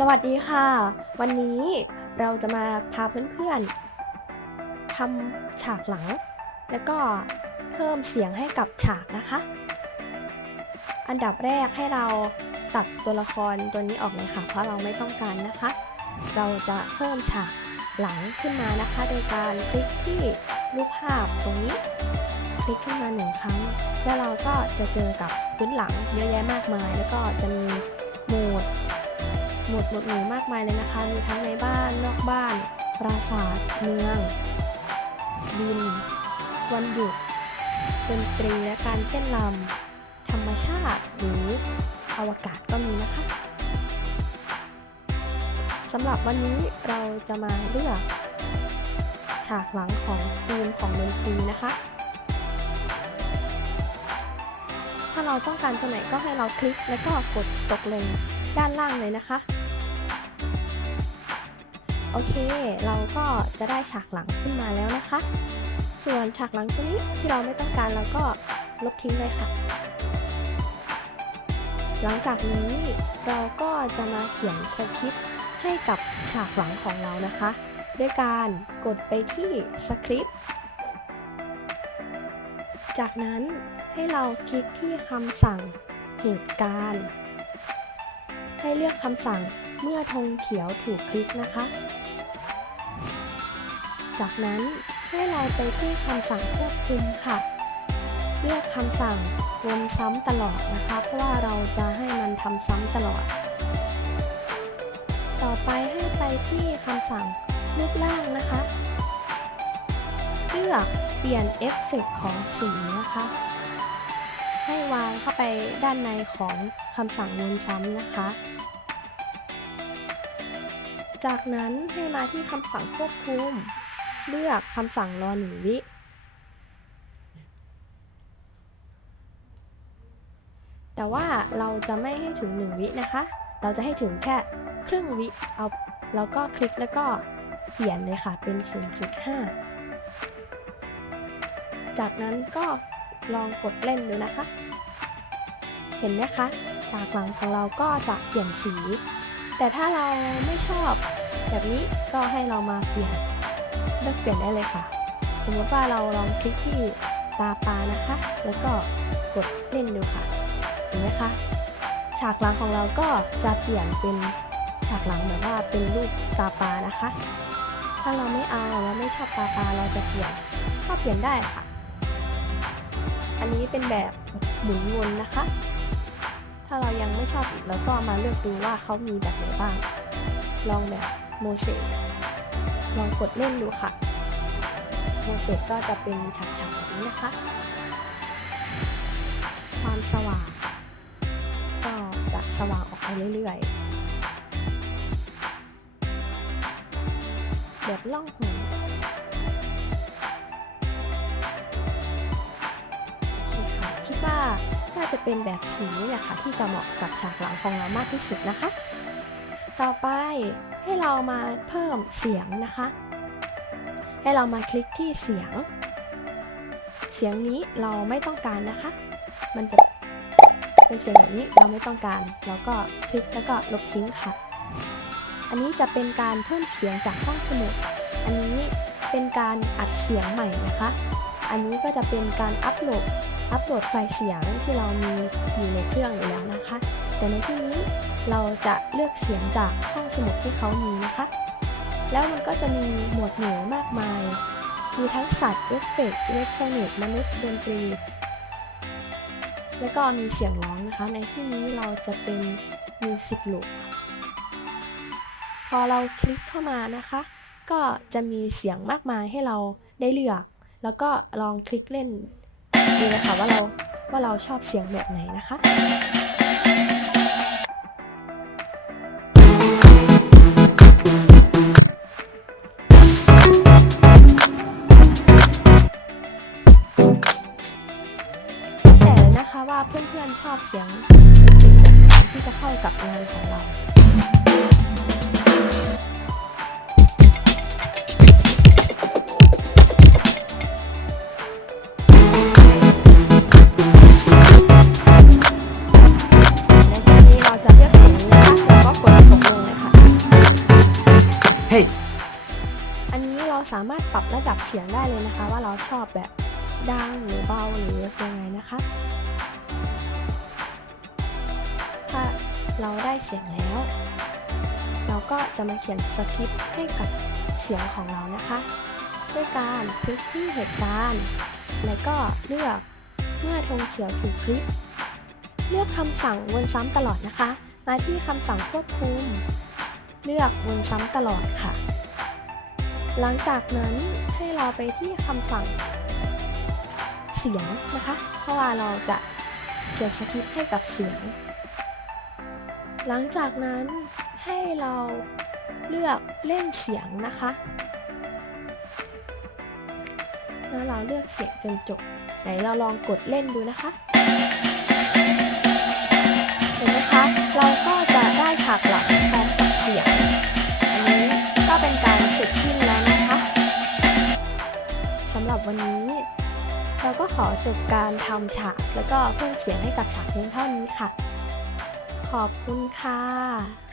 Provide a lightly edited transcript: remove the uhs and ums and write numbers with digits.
สวัสดีค่ะ วันนี้เราจะมาพาเพื่อนๆทำฉากหลัง แล้วก็เพิ่มเสียงให้กับฉากนะคะ อันดับแรกให้เราตัดตัวละครตัวนี้ออกเลยค่ะ เพราะเราไม่ต้องการนะคะ เราจะเพิ่มฉากหลังขึ้นมานะคะ โดยการคลิกที่รูปภาพตรงนี้ คลิกขึ้นมา1 ครั้ง แล้วเราก็จะเจอกับพื้นหลังเยอะแยะมากมาย แล้วก็จะมีโหมดหมู่มากมายเลยนะคะ มีทั้งในบ้านนอกบ้าน ปราสาทเมือง บิน วันหยุด ดนตรีและการเต้นรำธรรมชาติหรืออวกาศก็มีนะคะสำหรับวันนี้เราจะมาเลือกฉากหลังของธีมของดนตรีนะคะ ถ้าเราต้องการตัวไหนก็ให้เราคลิกแล้วก็กดตกลงด้านล่างเลยนะคะโอเคเราก็จะได้ฉากหลังขึ้นมาแล้วนะคะส่วนฉากหลังตัวนี้ที่เราไม่ต้องการเราก็ลบทิ้งเลยค่ะหลังจากนี้เราก็จะมาเขียนสคริปต์ให้กับฉากหลังของเรานะคะด้วยการกดไปที่สคริปต์จากนั้นให้เราคลิกที่คำสั่งเหตุการณ์ให้เลือกคำสั่งเมื่อธงเขียวถูกคลิกนะคะจากนั้นให้เราไปที่คำสั่งควบคุมค่ะเลือกคำสั่งวนซ้ำตลอดนะคะเพราะว่าเราจะให้มันทำซ้ำตลอดต่อไปให้ไปที่คำสั่งรูปร่างนะคะเลือกเปลี่ยนเอฟเฟกต์ของสีนะคะให้วางเข้าไปด้านในของคำสั่งวนซ้ำนะคะจากนั้นให้มาที่คำสั่งควบคุมเลือกคำสั่งรอ1 วิแต่ว่าเราจะไม่ให้ถึง1 วินะคะเราจะให้ถึงแค่ครึ่งวิแล้วก็คลิกแล้วก็เปลี่ยนเลยค่ะเป็น 0.5 จากนั้นก็ลองกดเล่นดูนะคะเห็นไหมคะฉากหลังของเราก็จะเปลี่ยนสีแต่ถ้าเราไม่ชอบแบบนี้ก็ให้เรามาเลือกเปลี่ยนได้เลยค่ะสมมติว่าเราลองคลิกที่ตาปลานะคะแล้วก็กดเล่นดูค่ะเห็นไหมคะฉากหลังของเราก็จะเปลี่ยนเป็นฉากหลังแบบว่าเป็นรูปตาปลานะคะถ้าเราไม่เอาเราไม่ชอบตาปลาเราจะเปลี่ยนก็เปลี่ยนได้ค่ะอันนี้เป็นแบบหมุนวนนะคะถ้าเรายังไม่ชอบอีกเราก็มาเลือกดูว่าเขามีแบบไหนบ้างลองแบบโมเสกลองกดเล่นดูค่ะโมเสกก็จะเป็นฉากๆแบบนี้นะคะความสว่างก็จะสว่างออกไปเรื่อยๆแบบล่องหนโอเคค่ะคิดว่าน่าจะเป็นแบบสีนี่แหละค่ะที่จะเหมาะกับฉากหลังของเรามากที่สุดนะคะต่อไปให้เรามาเพิ่มเสียงนะคะให้เรามาคลิกที่เสียงนี้เราไม่ต้องการนะคะมันจะเป็นเสียงแบบนี้เราไม่ต้องการเราก็คลิกแล้วก็ลบทิ้งค่ะอันนี้จะเป็นการเพิ่มเสียงจากห้องสมุดอันนี้เป็นการอัดเสียงใหม่นะคะอันนี้ก็จะเป็นการอัปโหลดไฟล์เสียงที่เรามีอยู่ในเครื่องอยู่แล้วนะคะแต่ในที่นี้เราจะเลือกเสียงจากห้องสมุดที่เขามีนะคะแล้วมันก็จะมีหมวดหมู่มากมายมีทั้งสัตว์เอฟเฟกต์อิเล็กทรอนิกส์มนุษย์ดนตรีแล้วก็มีเสียงร้องนะคะในที่นี้เราจะเป็นมิวสิกลูปพอเราคลิกเข้ามานะคะก็จะมีเสียงมากมายให้เราได้เลือกแล้วก็ลองคลิกเล่นดูเลยค่ะว่าเราชอบเสียงแบบไหนนะคะว่าเพื่อนๆชอบเสียงที่จะเข้ากับงานของเราในที่นี้เราจะเลือกเสียงนี้นะคะแล้วก็กดตกลงเลยค่ะ สามารถปรับระดับเสียงได้เลยนะคะว่าเราชอบแบบดังหรือเบาหรือยังไงนะคะถ้าเราได้เสียงแล้วเราก็จะมาเขียนสคริปต์ให้กับเสียงของเรานะคะด้วยการคลิกที่เหตุการณ์แล้วก็เลือกเมื่อธงเขียวถูกคลิกเลือกคำสั่งวนซ้ำตลอดนะคะมาที่คำสั่งควบคุมเลือกวนซ้ำตลอดค่ะหลังจากนั้นให้เราไปที่คำสั่งเสียงนะคะเพราะว่าเราจะเขียนสคริปต์ให้กับเสียงหลังจากนั้นให้เราเลือกเล่นเสียงนะคะแล้วเราเลือกเสียงจนจบไหนเราลองกดเล่นดูนะคะเห็นไหมคะเราก็จะได้ฉากหลังพร้อมกับเสียงอันนี้ก็เป็นการเสร็จสิ้นแล้วนะคะสำหรับวันนี้เราก็ขอจบการทำฉากแล้วก็เพิ่มเสียงให้กับฉากเพียงเท่านี้ค่ะขอบคุณค่ะ